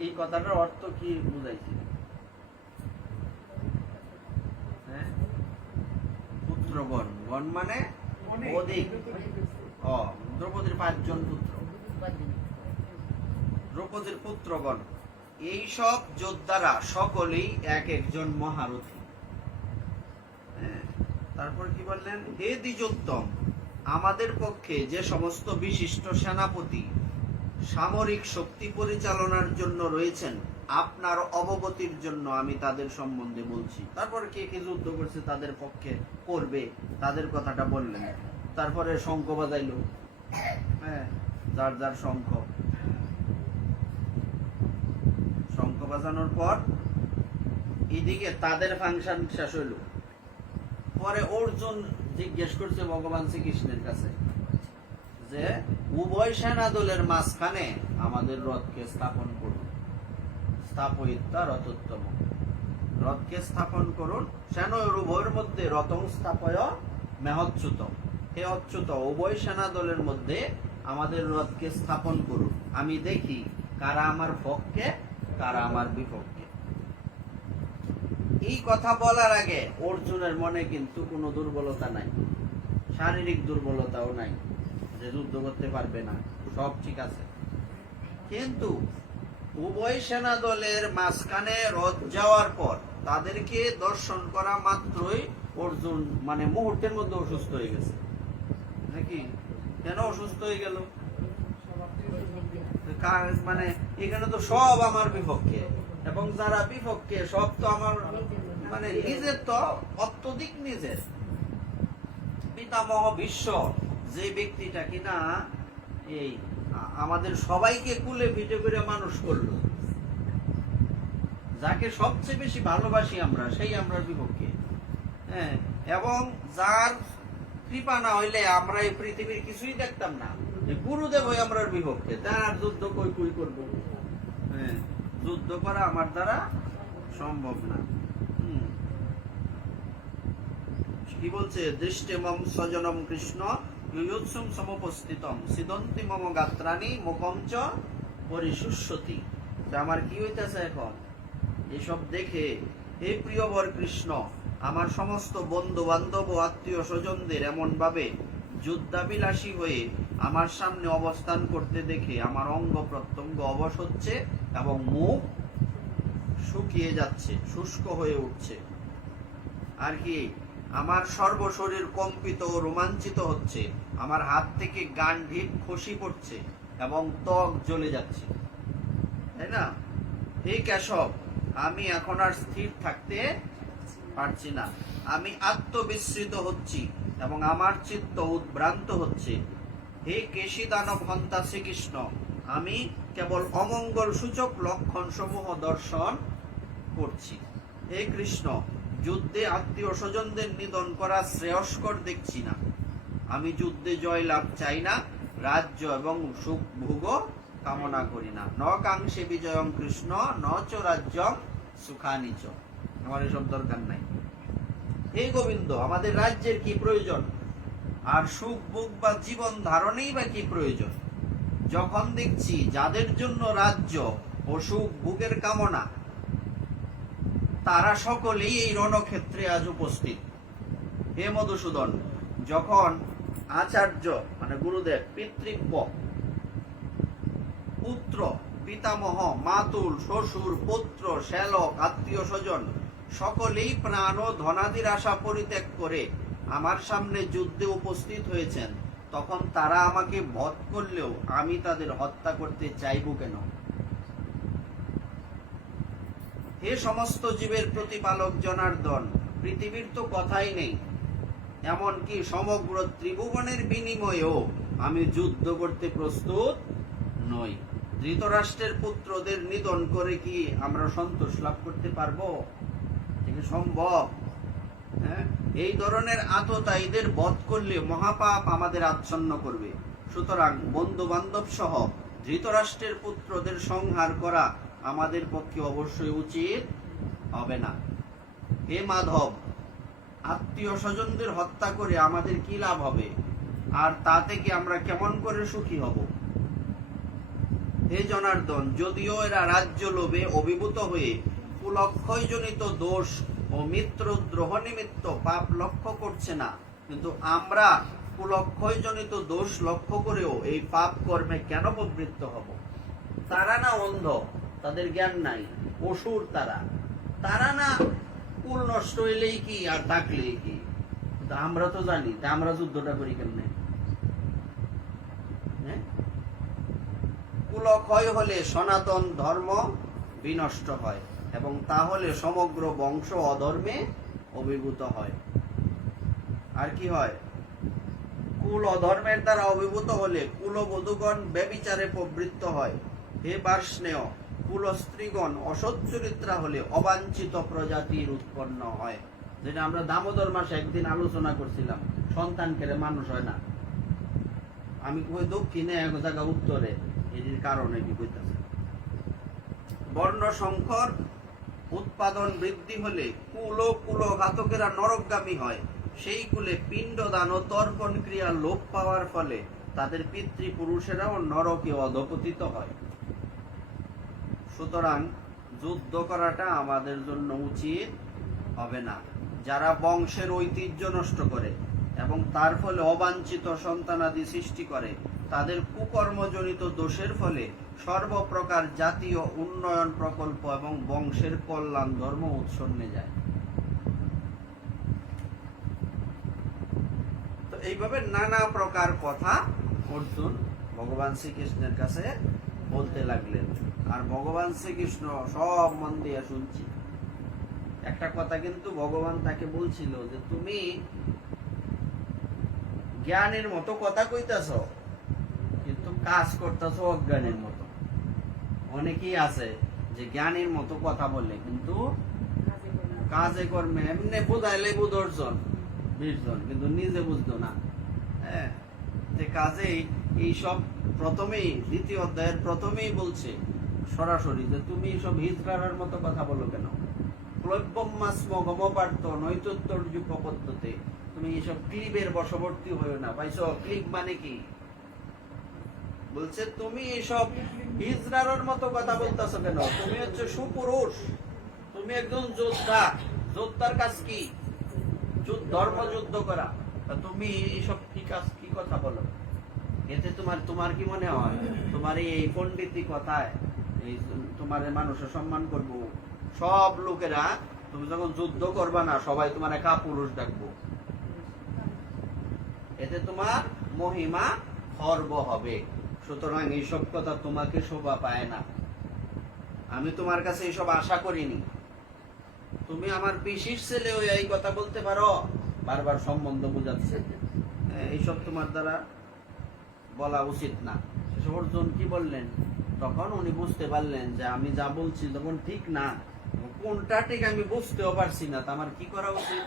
এই কথাটার অর্থ কি বুঝাইছি? হ্যাঁ, পুত্রগণ, গণ মানে অধিক। দ্রৌপদীর 5 জন পুত্র, দ্রৌপদীর পুত্রগণ। এইসব যোদ্ধারা সকলেই এক একজন মহারথী। তারপর কি বললেন, হে দ্বিজোত্তম, আমাদের পক্ষে যে সমস্ত বিশিষ্ট সেনাপতি সামরিক শক্তি পরিচালনার জন্য রয়েছেন, আপনার অবগতির জন্য আমি তাদের সম্বন্ধে বলছি। তারপর কে কে যুদ্ধ করছে তাদের পক্ষে করবে, তাদের কথাটা বললেন। তারপরে শঙ্খ বাজাইল, হ্যাঁ, যার যার শঙ্খ বাজানোর পর এদিকে তাদের ফাংশন শেষ হইল। পরে অর্জুন জিজ্ঞেস করছে ভগবান শ্রীকৃষ্ণের কাছে যে উভয় সেনা দলের মাঝখানে আমাদের রথকে স্থাপন করুন। স্থাপয়িত্বা রথোত্তম, রথকে স্থাপন করুন। সেনয়োর উভয়ের মধ্যে রথং স্থাপয় মেহচ্যুত, হে অচ্যুত, উভয় সেনা দলের মধ্যে আমাদের রথকে স্থাপন করুন, আমি দেখি কারা আমার পক্ষে কারা আমার বিপক্ষে। এই কথা বলার আগে অর্জুনের মনে কিন্তু কোনো দুর্বলতা নাই, শারীরিক দুর্বলতাও নাই যে যুদ্ধ করতে পারবে না, সব ঠিক আছে। কিন্তু উভয় সেনা দলের মাঝখানে রথ যাওয়ার পর তাদেরকে দর্শন করা মাত্রই অর্জুন মানে মুহূর্তের মধ্যে অসুস্থ হয়ে গেছে। নাকি কেন অসুস্থ হয়ে গেল? মানে এখানে তো সব আমার বিপক্ষে, এবং যারা বিপক্ষে সব তো আমার মানে নিজের, তো অত্যধিক নিজের। পিতামহ বিশ্ব যে ব্যক্তিটা কিনা এই আমাদের সবাইকে কুলে পিঠে করে মানুষ করলো, যাকে সবচেয়ে বেশি ভালোবাসি আমরা, সেই আমরা বিপক্ষে। হ্যাঁ, এবং যার কৃপা না হইলে আমরা এই পৃথিবীর কিছুই দেখতাম না, গুরুদেব হয়ে আমরা বিপক্ষে। তার যুদ্ধ কই করবো? হ্যাঁ, যুদ্ধ করা আমার দ্বারা সম্ভব না। কি বলছে, দৃষ্টে মম স্বজনম কৃষ্ণ ইয়ুৎসুম সমুপস্থিতম সিদন্তি মম গাত্রাণি মুখম চ পরিশুষ্যতি। আমার কি হইতেছে এখন এসব দেখে, হে প্রিয়বর কৃষ্ণ, আমার সমস্ত বন্ধু বান্ধব ও আত্মীয় স্বজনদের এমন ভাবে যুদ্ধাবিলাসী হয়ে আমার সামনে অবস্থান করতে দেখে আমার অঙ্গ প্রত্যঙ্গ অবশ হচ্ছে এবং মুখ শুকিয়ে যাচ্ছে, শুষ্ক হয়ে উঠছে। আর কি, আমার সর্বশরীর কম্পিত ও রোমাঞ্চিত হচ্ছে, আমার হাত থেকে গান্ডীব খসি পড়ছে এবং ত্বক জ্বলে যাচ্ছে, তাই না? হে কেশব, আমি এখন আর স্থির থাকতে পারছি না, আমি আত্মবিস্মৃত হচ্ছি এবং আমার চিত্ত উদ্ভ্রান্ত হচ্ছে। হে কেশী দানব হন্তা শ্রীকৃষ্ণ, আমি কেবল অমঙ্গল সূচক লক্ষণ সমূহ দর্শন করছি। হে কৃষ্ণ, যুদ্ধে আত্মীয় স্বজনদের নিধন করা শ্রেয়স্কর দেখছি না। আমি যুদ্ধে জয় লাভ চাই না, রাজ্য এবং সুখ ভোগ কামনা করি না। ন কাঙ্ক্ষে বিজয়ং কৃষ্ণ ন চ রাজ্যং সুখানি চ। আমার এসব দরকার নাই। হে গোবিন্দ, আমাদের রাজ্যের কি প্রয়োজন, আর সুখ ভোগ বা জীবন ধারণেই বা কি প্রয়োজন, যখন দেখছি যাদের জন্য রাজ্য ও সুখ ভোগের কামনা তারা সকলেই এই রণক্ষেত্রে আজ উপস্থিত। হে মধুসূদন, যখন আচার্য মানে গুরুদেব, পিতৃব্য, পুত্র, পিতামহ, মাতুল, শ্বশুর, পুত্র, শ্যালক, আত্মীয় স্বজন সকলেই প্রাণ ও ধনাদির আশা পরিত্যাগ করে আমার সামনে যুদ্ধে উপস্থিত হয়েছেন, তখন তারা আমাকে বধ করলেও আমি তাদের হত্যা করতে চাইব কেন? হে সমস্ত জীবের প্রতিপালক জনার্দন, পৃথিবীর তো কথাই নেই, এমনকি সমগ্র ত্রিভুবনের বিনিময়েও আমি যুদ্ধ করতে প্রস্তুত নই। ধৃতরাষ্ট্রের পুত্রদের নিধন করে কি আমরা সন্তোষ লাভ করতে পারবো? সম্ভব? এই ধরনের আততায়ীদের বধ করলে মহাপাপ আমাদের আচ্ছন্ন করবে। সুতরাং বন্ধু বান্ধব সহ ধৃতরাষ্ট্রের পুত্রদের সংহার করা আমাদের পক্ষে অবশ্যই উচিত হবে না। হে মাধব, আত্মীয় স্বজনদের হত্যা করে আমাদের কি লাভ হবে, আর তা থেকে আমরা কেমন করে সুখী হব? হে জনার্দন, যদিও এরা রাজ্য লোভে অভিভূত হয়ে কুলক্ষয়জনিত দোষ ও মিত্রদ্রোহ নিমিত্ত পাপ লক্ষ্য করছে না, কিন্তু আমরা কুলক্ষয়জনিত দোষ লক্ষ্য করেও এই পাপ কর্মে কেন প্রবৃত্ত হব? তারা না অন্ধ, তাদের জ্ঞান নাই, অসুর তারা না কুল নষ্ট হইলেই কি আর থাকলেই কি, আমরা তো জানি, তা আমরা যুদ্ধটা করি কেমনে? কুলক্ষয় হলে সনাতন ধর্ম বিনষ্ট হয় এবং তাহলে সমগ্র বংশ অধর্মে অভিভূত হয়। আর কি হয়? কুল অধর্মের দ্বারা অভিভূত হলে কুলবধূগণ ব্যভিচারে প্রবৃত্ত হয়। হে বার্ষ্ণেয়, কুল স্ত্রীগণ অসৎ চরিত্রা হলে অবাঞ্ছিত প্রজাতির উৎপন্ন হয়, যেটা আমরা দামোদর মাসে একদিন আলোচনা করছিলাম। সন্তান কেড়ে মানুষ হয় না। আমি কই দক্ষিণে, এক জায়গা উত্তরে, এটির কারণে কি কইতাছে। বর্ণ সংকর উৎপাদন বৃদ্ধি হলে কুল ও কুলঘাতকেরা নরকগামী হয়। সেই কুলে পিণ্ডদান ও তর্পণ ক্রিয়া লোপ পাওয়ার ফলে তাদের পিতৃপুরুষেরাও নরকে অধপতিত হয়। সুতরাং যুদ্ধ করাটা আমাদের জন্য উচিত হবে না। যারা বংশের ঐতিহ্য নষ্ট করে এবং তার ফলে অবাঞ্ছিত সন্তানাদি সৃষ্টি করে, তাদের কুকর্মজনিত দোষের ফলে সর্বপ্রকার জাতীয় উন্নয়ন প্রকল্প এবং বংশের কল্যাণ ধর্ম উৎসন্নে যায়। তো এইভাবে নানা প্রকার কথা অর্জুন ভগবান শ্রীকৃষ্ণের কাছে বলতে লাগলেন, আর ভগবান শ্রীকৃষ্ণ সব মন দিয়ে শুনছি। একটা কথা কিন্তু ভগবান তাকে বলছিল যে তুমি জ্ঞানের মতো কথা কইতাছ, কিন্তু কাজ করতেছ অজ্ঞানের মতো। অনেকেই আছে যে জ্ঞানের মতো কথা বলে কিন্তু কাজে কর্মে এমনি বুঝাইলে 10 জন 20 জন, কিন্তু নিজে বুঝতো না। কাজেই এইসব প্রথমেই দ্বিতীয় অধ্যায়ের প্রথমেই বলছে সরাসরি যে তুমি সব হিজড়ার মতো কথা বলো কেন? ক্লব্যমাস্ম গমপার্থ নৈতত্তর্যুপ পদ্ধতি, তুমি এইসব ক্লিবের বশবর্তী হয়েও না। পাইছো? ক্লিব মানে কি? বলছে তুমি এইসব হিজড়ার মতো কথা বলতেছো কেন? তুমি হচ্ছে সুপুরুষ, তুমি একজন যোদ্ধা। যোদ্ধার কাজ কি? ধর্ম যুদ্ধ করা। তুমি এইসব কি কাজ, কি কথা বলো? এতে তোমার কি মনে হয় তোমার এই পণ্ডিতি কথায় এই তোমার মানুষের সম্মান করবো? সব লোকেরা তুমি যখন যুদ্ধ করবা না, সবাই তোমার কাপুরুষ ডাকবো। এতে তোমার মহিমা খর্ব হবে। সুতরাং এইসব কথা তোমাকে শোভা পায় না। আমি তোমার কাছে এইসব আশা করিনি। তুমি আমার পিসির ছেলে হয়ে এই কথা বলতে পারো? বারবার সম্বন্ধ বুঝাচ্ছে, এইসব তোমার দ্বারা বলা উচিত না। অর্জুন কি বললেন? তখন উনি বুঝতে পারলেন যে আমি যা বলছি তখন ঠিক না, কোনটা ঠিক আমি বুঝতেও পারছি না, তা আমার কি করা উচিত।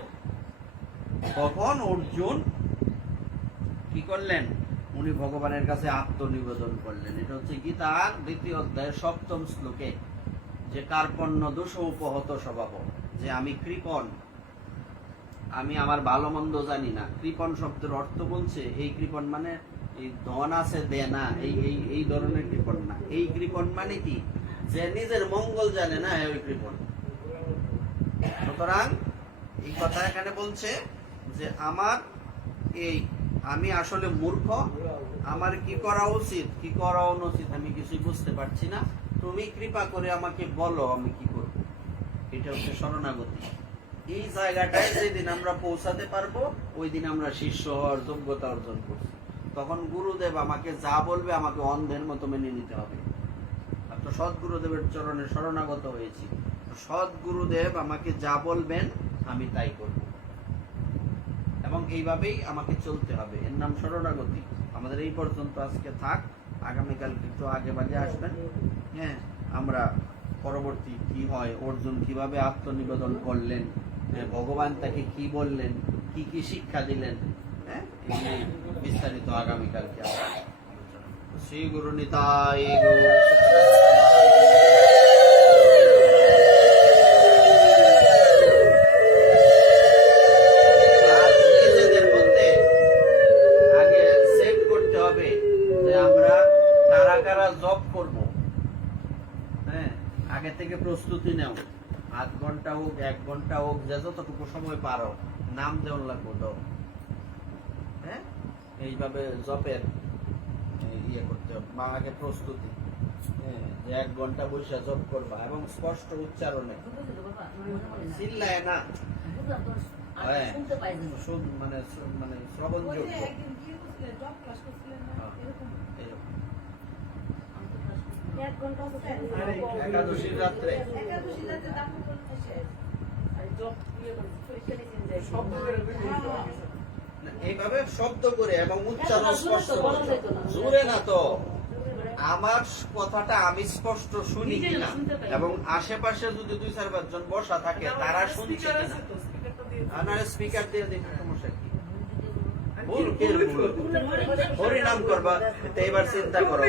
তখন অর্জুন কি করলেন? উনি ভগবানের কাছে আত্মনিবেদন করলেন। এটা হচ্ছে গীতার 2য় অধ্যায়ের 7ম শ্লোকে, যে কার্পণ্য দোষ উপহত স্বভাব, যে আমি কৃপণ, আমি আমার ভালো মন্দ জানি না। কৃপণ শব্দের অর্থ বলছে, এই কৃপণ মানে এই ধন আছে দে না, এই ধরনের কৃপণ না। এই কৃপণ মানে কি, যে নিজের মঙ্গল জানে না, ওই কৃপণ। সুতরাং এই কথা এখানে বলছে যে আমি আসলে মূর্খ, আমার কি করা উচিত কি করা অনুচিত আমি কিছুই বুঝতে পারছি না, তুমি কৃপা করে আমাকে বলো আমি কি করব। এটা হচ্ছে শরণাগতি। এই জায়গাটায় যেদিন আমরা পৌঁছাতে পারবো, ওই দিন আমরা শিষ্য হওয়ার যোগ্যতা অর্জন করছি। তখন গুরুদেব আমাকে যা বলবে আমাকে অন্ধের মতো মেনে নিতে হবে। আর তো সৎ গুরুদেবের চরণে শরণাগত হয়েছি, সৎ গুরুদেব আমাকে যা বলবেন আমি তাই করব, এবং এইভাবেই আমাকে চলতে হবে। এর নাম শরণাগতি। আমাদের এই পর্যন্ত আজকে থাক, আগামীকাল একটু আগে বাগে আসবেন। হ্যাঁ, আমরা পরবর্তী কি হয়, অর্জুন কিভাবে আত্মনিবেদন করলেন, ভগবান তাকে কি বললেন, কি কি শিক্ষা দিলেন, হ্যাঁ, এই বিস্তারিত আগামীকালকে আমরা আলোচনা করব। শ্রী গুরু নিতাই গৌর। নিজেদের মধ্যে আগে সেট করতে হবে যে আমরা কারা কারা জব করব। হ্যাঁ, আগে থেকে প্রস্তুতি নেও। 8 ঘন্টা হোক, 1 ঘন্টা হোক, যে যতটুকু সময় পারো নাম দেওয়ান লাগবো তো। হ্যাঁ, এইভাবে জবের ইয়ে করতে হবে, বা আগে প্রস্তুতি। হ্যাঁ, যে 1 ঘন্টা বসে জব করবা, এবং স্পষ্ট উচ্চারণে, চিল্লায় না। হ্যাঁ, মানে মানে শ্রবণযোগ্য। একাদশীর রাত্রে এইভাবে শব্দ করে এবং উচ্চারণ স্পষ্ট, জোরে না তো। আমার কথাটা আমি স্পষ্ট শুনি কিনা, এবং আশেপাশে যদি 2-4-5 জন বসা থাকে তারা শুনছে কিনা। স্পিকার দিয়ে দেখি, সমস্যা কি? ভুল কে ভুল? হরিনাম করবা, এবার চিন্তা করো।